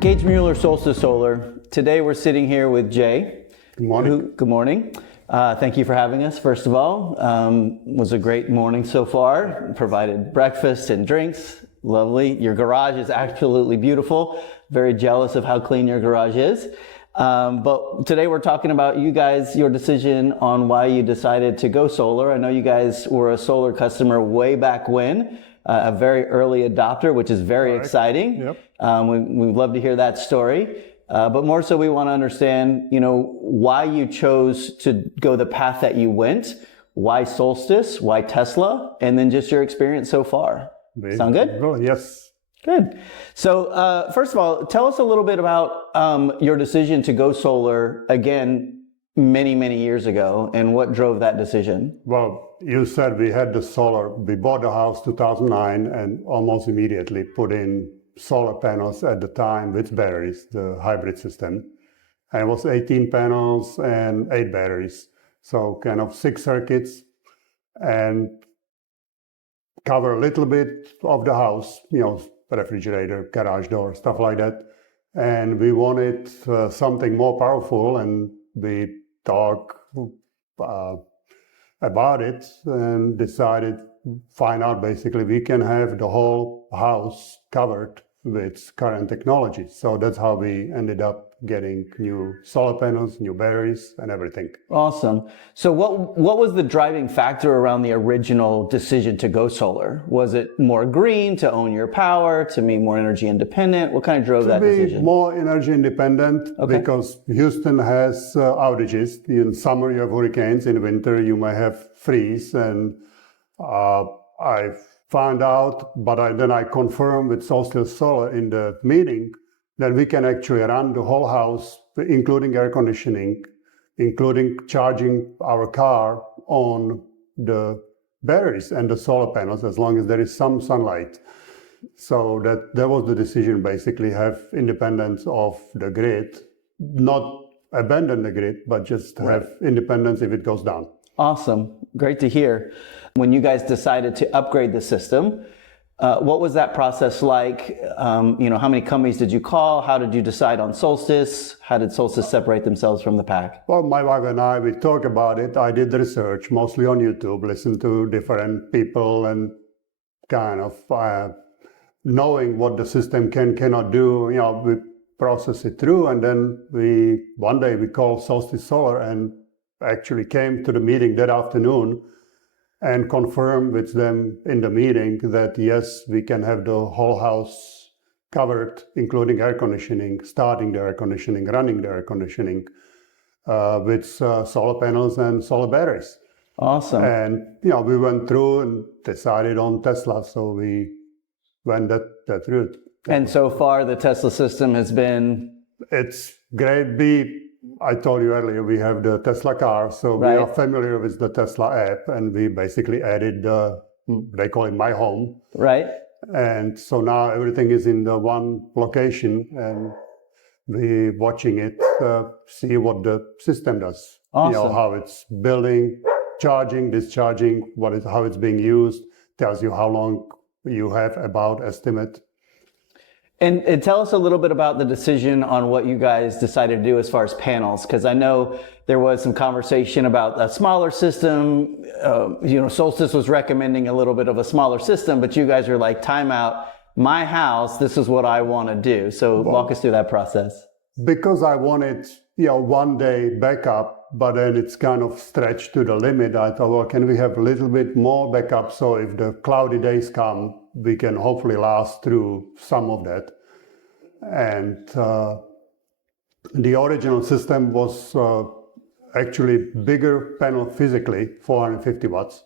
Gage Mueller, Solstice Solar. Today we're sitting here with Jay. Good morning. Good morning. Thank you for having us, first of all. Was a great morning so far. Provided breakfast and drinks. Lovely. Your garage is absolutely beautiful. Very jealous of how clean your garage is. But today we're talking about you guys, your decision on why you decided to go solar. I know you guys were a solar customer way back when. A very early adopter, which is very exciting. Yep. We'd love to hear that story. But more so we want to understand, why you chose to go the path that you went, why Solstice, why Tesla, and then just your experience so far. Sound good? Well, yes. Good. So first of all, tell us a little bit about your decision to go solar again many, many years ago, and what drove that decision. Well, you said we had the solar. We bought the house 2009 and almost immediately put in solar panels at the time with batteries, the hybrid system. And it was 18 panels and 8 batteries. So kind of 6 circuits and cover a little bit of the house, refrigerator, garage door, stuff like that. And we wanted something more powerful, and we talked about it and decided, find out basically we can have the whole house covered with current technology. So that's how we ended up getting new solar panels, new batteries, and everything. Awesome. So what was the driving factor around the original decision to go solar? Was it more green, to own your power, to be more energy independent? What kind of drove that decision? To be more energy independent, because Houston has outages. In summer you have hurricanes, in winter you may have freeze, and I found out, but then I confirmed with Solstice Solar in the meeting that we can actually run the whole house, including air conditioning, including charging our car on the batteries and the solar panels, as long as there is some sunlight. So that was the decision, basically, have independence of the grid, not abandon the grid, but just have independence if it goes down. Awesome. Great to hear. When you guys decided to upgrade the system, what was that process like? How many companies did you call? How did you decide on Solstice? How did Solstice separate themselves from the pack? Well, my wife and I, we talked about it. I did the research, mostly on YouTube, listened to different people and kind of knowing what the system cannot do. We process it through, and then one day we called Solstice Solar and actually came to the meeting that afternoon and confirmed with them in the meeting that yes, we can have the whole house covered, including air conditioning, starting the air conditioning, running the air conditioning with solar panels and solar batteries. Awesome. And we went through and decided on Tesla, so we went that route. And so far, the Tesla system has been... It's great. I told you earlier, we have the Tesla car, so we are familiar with the Tesla app, and we basically added they call it My Home. Right. And so now everything is in the one location, and we're watching it, see what the system does. Awesome. How it's building, charging, discharging, how it's being used, tells you how long you have about estimate. And tell us a little bit about the decision on what you guys decided to do as far as panels, because I know there was some conversation about a smaller system. Solstice was recommending a little bit of a smaller system, but you guys are like, time out, my house, this is what I want to do. So walk us through that process. Because I wanted, one day backup, but then it's kind of stretched to the limit. I thought, well, can we have a little bit more backup so if the cloudy days come, we can hopefully last through some of that. And the original system was actually bigger panel physically, 450 watts.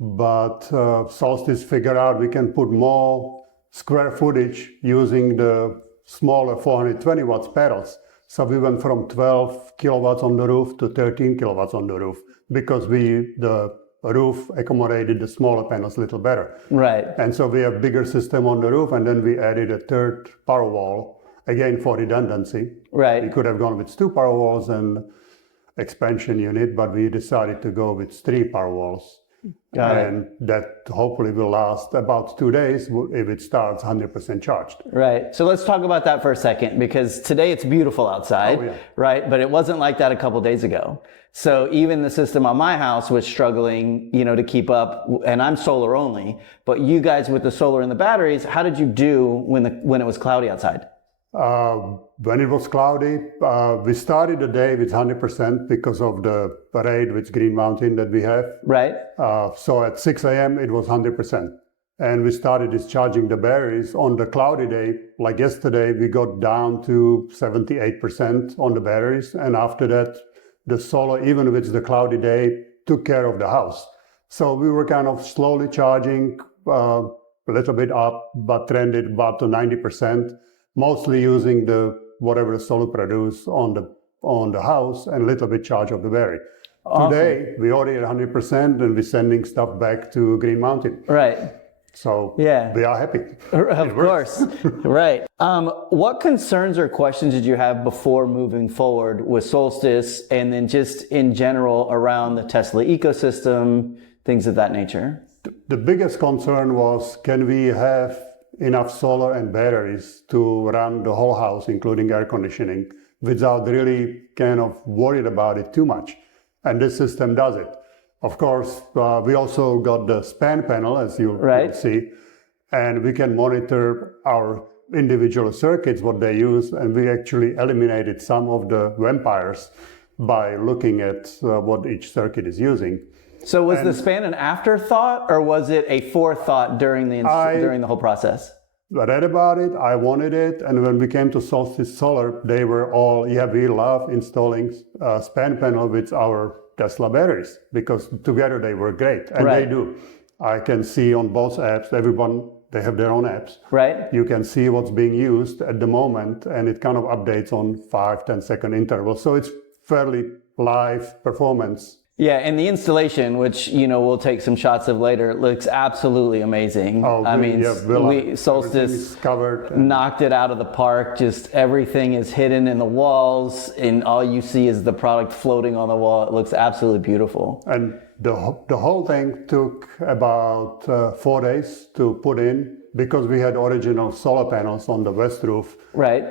But Solstice figured out we can put more square footage using the smaller 420 watts panels. So we went from 12 kilowatts on the roof to 13 kilowatts on the roof because the roof accommodated the smaller panels a little better. Right. And so we have bigger system on the roof, and then we added a third Powerwall, again for redundancy. Right. We could have gone with 2 Powerwalls and expansion unit, but we decided to go with 3 Powerwalls. Got it. And that hopefully will last about 2 days if it starts 100% charged. Right. So let's talk about that for a second, because today it's beautiful outside, Oh, yeah. right? But it wasn't like that a couple days ago. So even the system on my house was struggling, to keep up, and I'm solar only, but you guys with the solar and the batteries, how did you do when it was cloudy outside? When it was cloudy, we started the day with 100% because of the parade with Green Mountain that we have. Right. So at 6 a.m. it was 100%. And we started discharging the batteries on the cloudy day. Like yesterday, we got down to 78% on the batteries. And after that, the solar, even with the cloudy day, took care of the house. So we were kind of slowly charging, a little bit up, but trended about to 90%. Mostly using whatever the solar produce on the house and a little bit charge of the battery. Awesome. Today we already at 100% and we're sending stuff back to Green Mountain. Right. So yeah, we are happy. Of course. Right. What concerns or questions did you have before moving forward with Solstice, and then just in general around the Tesla ecosystem, things of that nature? The biggest concern was, can we have enough solar and batteries to run the whole house, including air conditioning, without really kind of worried about it too much. And this system does it. Of course, we also got the span panel, as you will see, and we can monitor our individual circuits, what they use, and we actually eliminated some of the vampires by looking at what each circuit is using. So was the span an afterthought, or was it a forethought during the whole process? I read about it, I wanted it, and when we came to Solstice Solar, they were all, we love installing span panel with our Tesla batteries, because together they work great, and they do. I can see on both apps, everyone, they have their own apps. Right. You can see what's being used at the moment, and it kind of updates on 5-10 second intervals. So it's fairly live performance. Yeah, and the installation, which we'll take some shots of later, looks absolutely amazing. Solstice knocked it out of the park. Just everything is hidden in the walls, and all you see is the product floating on the wall. It looks absolutely beautiful. And the whole thing took about 4 days to put in, because we had original solar panels on the west roof. Right.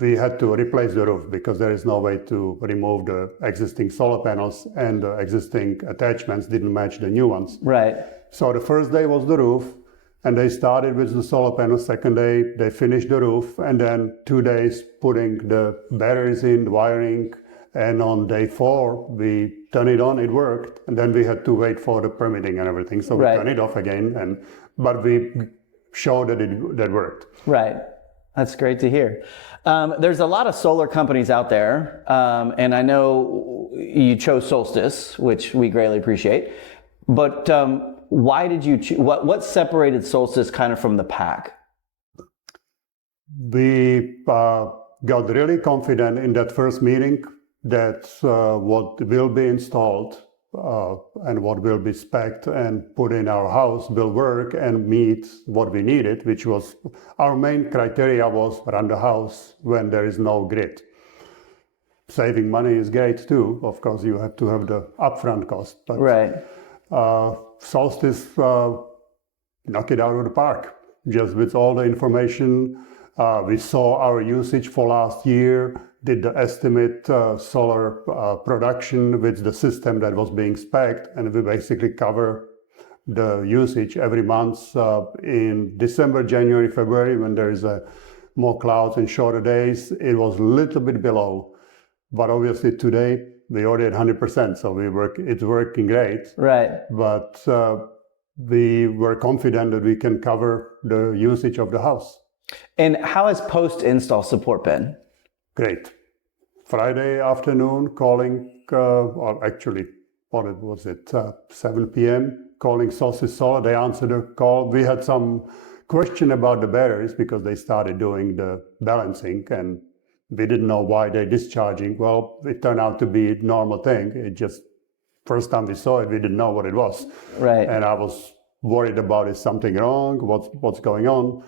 We had to replace the roof because there is no way to remove the existing solar panels, and the existing attachments didn't match the new ones. Right. So the first day was the roof, and they started with the solar panels. Second day, they finished the roof, and then 2 days putting the batteries in, the wiring, and on day 4, we turned it on, it worked, and then we had to wait for the permitting and everything. So we turned it off again, but we showed that worked. Right. That's great to hear. There's a lot of solar companies out there, and I know you chose Solstice, which we greatly appreciate. But why did you choose? What separated Solstice kind of from the pack? We got really confident in that first meeting that what will be installed and what will be spec'd and put in our house will work and meet what we needed, which was our main criteria was run the house when there is no grid. Saving money is great too. Of course, you have to have the upfront cost. But, Solstice knocked it out of the park, just with all the information. We saw our usage for last year, did the estimate solar production with the system that was being spec'd, and we basically cover the usage every month in December, January, February, when there is more clouds and shorter days. It was a little bit below, but obviously today we already at 100%, so it's working great. Right. But we were confident that we can cover the usage of the house. And how has post-install support been? Great. Friday afternoon calling, or actually, what was it, 7 p.m., calling Solstice Solar. They answered the call. We had some question about the batteries because they started doing the balancing and we didn't know why they're discharging. Well, it turned out to be a normal thing. It just, first time we saw it, we didn't know what it was. Right. And I was worried about, is something wrong? What's going on?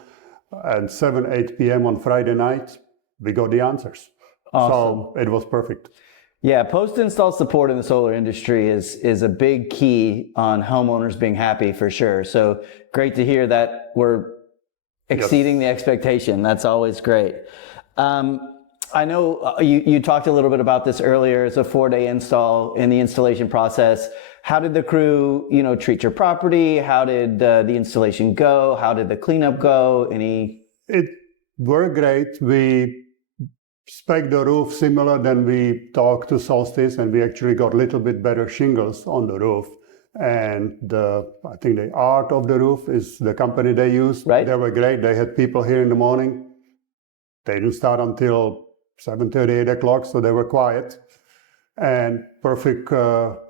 And 7, 8 p.m. on Friday night, we got the answers. Awesome. So it was perfect. Yeah, post-install support in the solar industry is a big key on homeowners being happy for sure. So great to hear that we're exceeding the expectation. That's always great. I know you talked a little bit about this earlier. It's a 4-day install in the installation process. How did the crew, treat your property? How did the installation go? How did the cleanup go? It worked great. We spec the roof similar than we talked to Solstice, and we actually got a little bit better shingles on the roof. And I think the art of the roof is the company they use. Right. They were great. They had people here in the morning. They didn't start until 7:30, 8 o'clock, so they were quiet. And perfect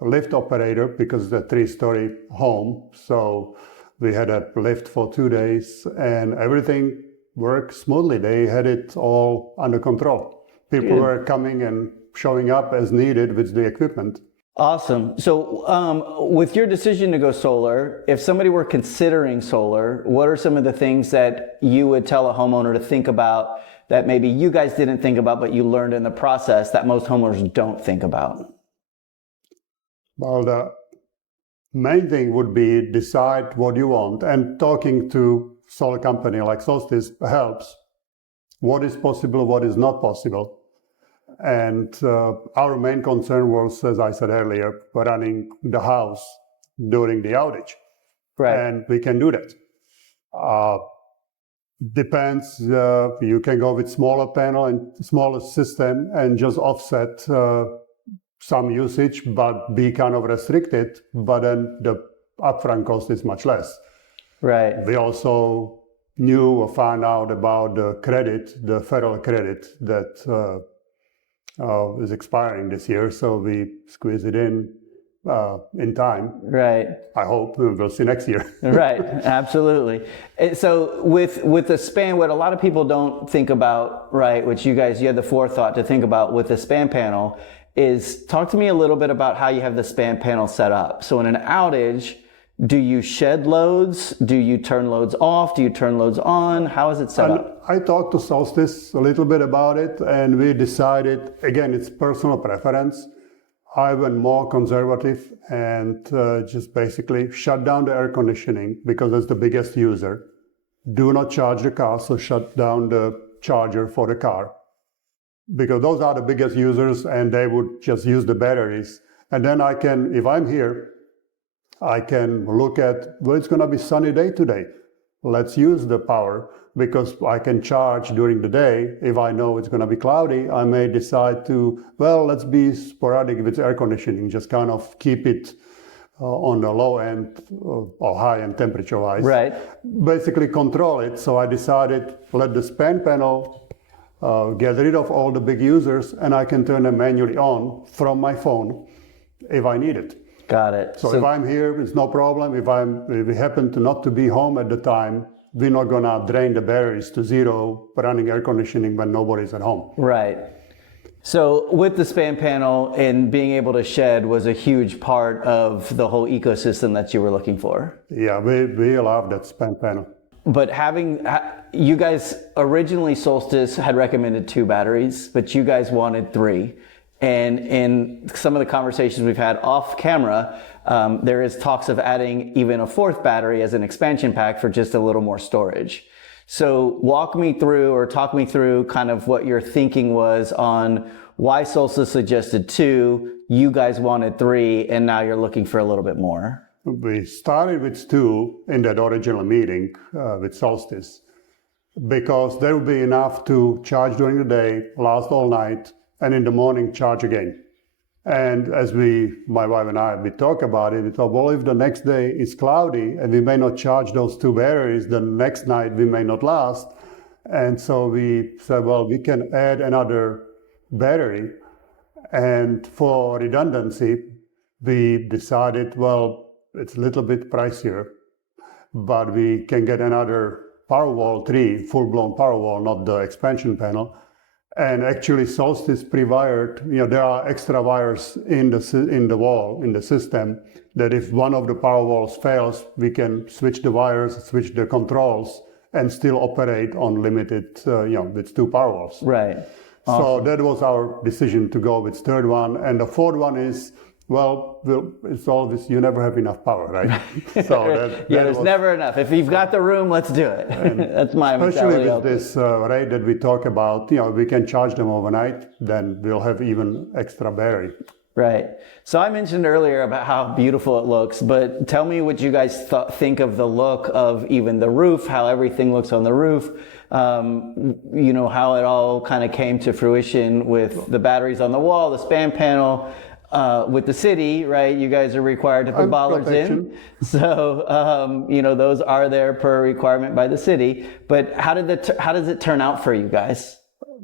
lift operator because it's a 3-story home. So we had a lift for 2 days and everything worked smoothly. They had it all under control. People were coming and showing up as needed with the equipment. Awesome. So with your decision to go solar, if somebody were considering solar, what are some of the things that you would tell a homeowner to think about that maybe you guys didn't think about, but you learned in the process that most homeowners don't think about? Well, the main thing would be decide what you want. And talking to solar company like Solstice helps. What is possible, what is not possible. And our main concern was, as I said earlier, running the house during the outage. Right. And we can do that. Depends, you can go with smaller panel and smaller system and just offset some usage, but be kind of restricted, but then the upfront cost is much less. Right. We also knew or found out about the credit, the federal credit that is expiring this year, so we squeeze it in time. Right. I hope we'll see next year. Right. Absolutely. So with the span, what a lot of people don't think about, right, which you had the forethought to think about with the span panel, is talk to me a little bit about how you have the span panel set up. So in an outage, do you shed loads? Do you turn loads off? Do you turn loads on? How is it set up? I talked to Solstice a little bit about it, and we decided, again, it's personal preference. I went more conservative and just basically shut down the air conditioning because that's the biggest user. Do not charge the car, so shut down the charger for the car, because those are the biggest users and they would just use the batteries. And then I can, if I'm here, I can look at, well, it's going to be sunny day today. Let's use the power, because I can charge during the day. If I know it's going to be cloudy, I may decide to, well, let's be sporadic with air conditioning, just kind of keep it on the low end or high end temperature wise. Right. Basically control it. So I decided, let the span panel get rid of all the big users, and I can turn them manually on from my phone if I need it. Got it. So if I'm here, it's no problem. If we happen to not to be home at the time, we're not going to drain the batteries to zero running air conditioning when nobody's at home. Right. So with the span panel and being able to shed was a huge part of the whole ecosystem that you were looking for. Yeah, we love that span panel. But you guys originally, Solstice had recommended 2 batteries, but you guys wanted 3. And in some of the conversations we've had off camera, there is talks of adding even a 4th battery as an expansion pack for just a little more storage. So talk me through kind of what your thinking was on why Solstice suggested 2, you guys wanted 3, and now you're looking for a little bit more. We started with 2 in that original meeting with Solstice, because there will be enough to charge during the day, last all night, and in the morning charge again. And as my wife and I, we talk about it, we thought, well, if the next day is cloudy and we may not charge those 2 batteries, the next night we may not last. And so we said, well, we can add another battery. And for redundancy, we decided, well, it's a little bit pricier, but we can get another Powerwall 3, full-blown Powerwall, not the expansion panel. And actually, Solstice pre-wired, there are extra wires in the wall, in the system, that if one of the Powerwalls fails, we can switch the wires, switch the controls, and still operate on limited, with 2 Powerwalls. Right. So that was our decision to go with third one. And the fourth one is, well, it's always, you never have enough power, right? So there's never enough. If you've got the room, let's do it. That's my mentality. Especially with this rate that we talk about, we can charge them overnight, then we'll have even extra battery. Right. So I mentioned earlier about how beautiful it looks, but tell me what you guys think of the look of even the roof, how everything looks on the roof, how it all kind of came to fruition with the batteries on the wall, the span panel, with the city, right? You guys are required to put bollards in. So, those are there per requirement by the city. But how does it turn out for you guys?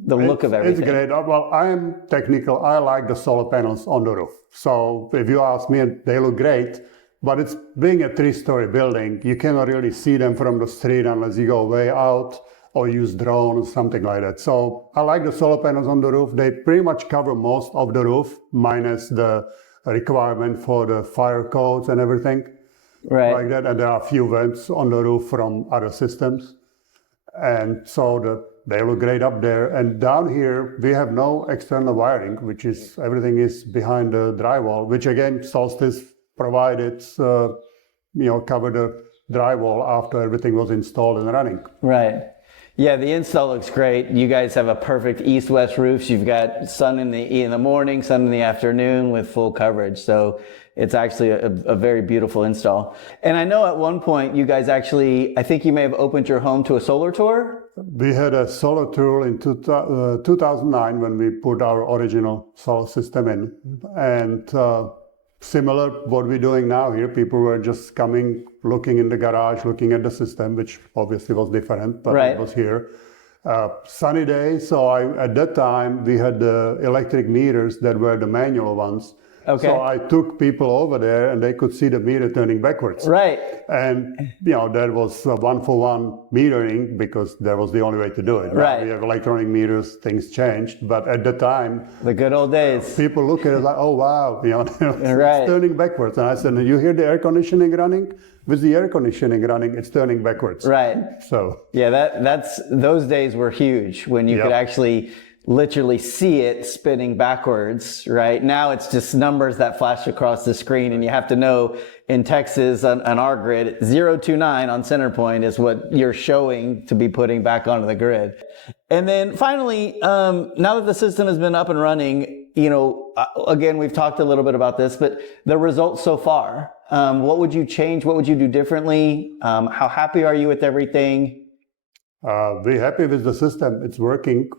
The look of everything. It's great. Well, I am technical. I like the solar panels on the roof. So if you ask me, they look great, but it's being a 3-story building, you cannot really see them from the street unless you go way out or use drone or something like that. So I like the solar panels on the roof. They pretty much cover most of the roof, minus the requirement for the fire codes and everything. Right. Like that. And there are a few vents on the roof from other systems. And so they look great up there. And down here, we have no external wiring, everything is behind the drywall, which again, Solstice provided, cover the drywall after everything was installed and running. Right. Yeah, the install looks great. You guys have a perfect east-west roofs. You've got sun in the morning, sun in the afternoon with full coverage. So it's actually a very beautiful install. And I know at one point you guys I think you may have opened your home to a solar tour. We had a solar tour in 2009 when we put our original solar system in. And similar what we're doing now here, people were just coming, looking in the garage, looking at the system, which obviously was different, but right. It was here. Sunny day, so at that time we had the electric meters that were the manual ones. Okay. So I took people over there and they could see the meter turning backwards. Right. And, that was 1-for-1 metering because that was the only way to do it. Right. Now we have electronic meters, things changed. But at the time, the good old days, people look at it like, oh, wow, it's right. turning backwards. And I said, you hear the air conditioning running? With the air conditioning running, it's turning backwards. Right. So. Yeah, that's those days were huge when you could actually literally see it spinning backwards, right? Now it's just numbers that flash across the screen, and you have to know in Texas on our grid, 029 on center point is what you're showing to be putting back onto the grid. And then finally, now that the system has been up and running, again, we've talked a little bit about this, but the results so far, what would you change? What would you do differently? How happy are you with everything? We're happy with the system. It's working.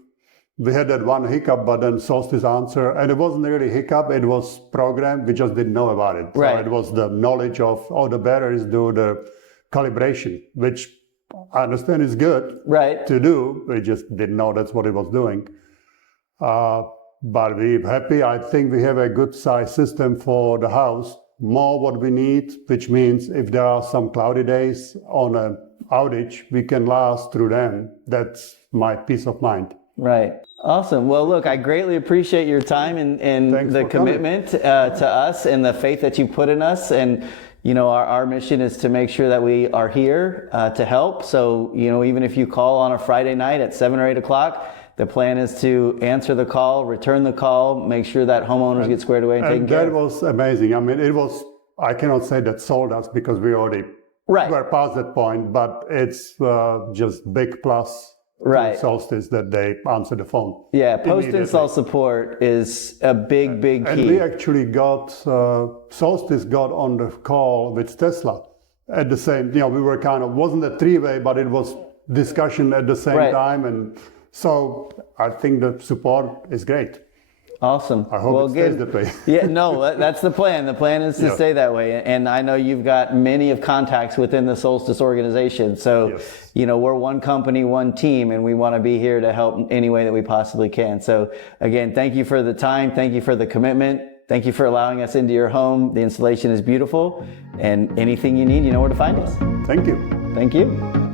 We had that one hiccup, but then Solstice answer, and it wasn't really a hiccup, it was programmed, we just didn't know about it. Right. So it was the knowledge of, the batteries do the calibration, which I understand is good to do, we just didn't know that's what it was doing. But we're happy, I think we have a good size system for the house, more what we need, which means if there are some cloudy days on an outage, we can last through them. That's my peace of mind. Right. Awesome. Well, look, I greatly appreciate your time and the commitment to us and the faith that you put in us. And, our mission is to make sure that we are here to help. So, even if you call on a Friday night at 7 or 8 o'clock, the plan is to answer the call, return the call, make sure that homeowners get squared away and taken care of. That was amazing. I mean, I cannot say that sold us because we already were past that point, but it's just big plus. Right. Solstice that they answer the phone. Yeah, post-install support is a big key. And we actually got, Solstice got on the call with Tesla at the same, we were wasn't a 3-way, but it was discussion at the same time. And so I think the support is great. Awesome. I hope it stays that way. Yeah, no, that's the plan. The plan is to stay that way. And I know you've got many of contacts within the Solstice organization. So, we're one company, one team, and we want to be here to help any way that we possibly can. So again, thank you for the time. Thank you for the commitment. Thank you for allowing us into your home. The installation is beautiful, and anything you need, you know where to find us. Thank you. Thank you.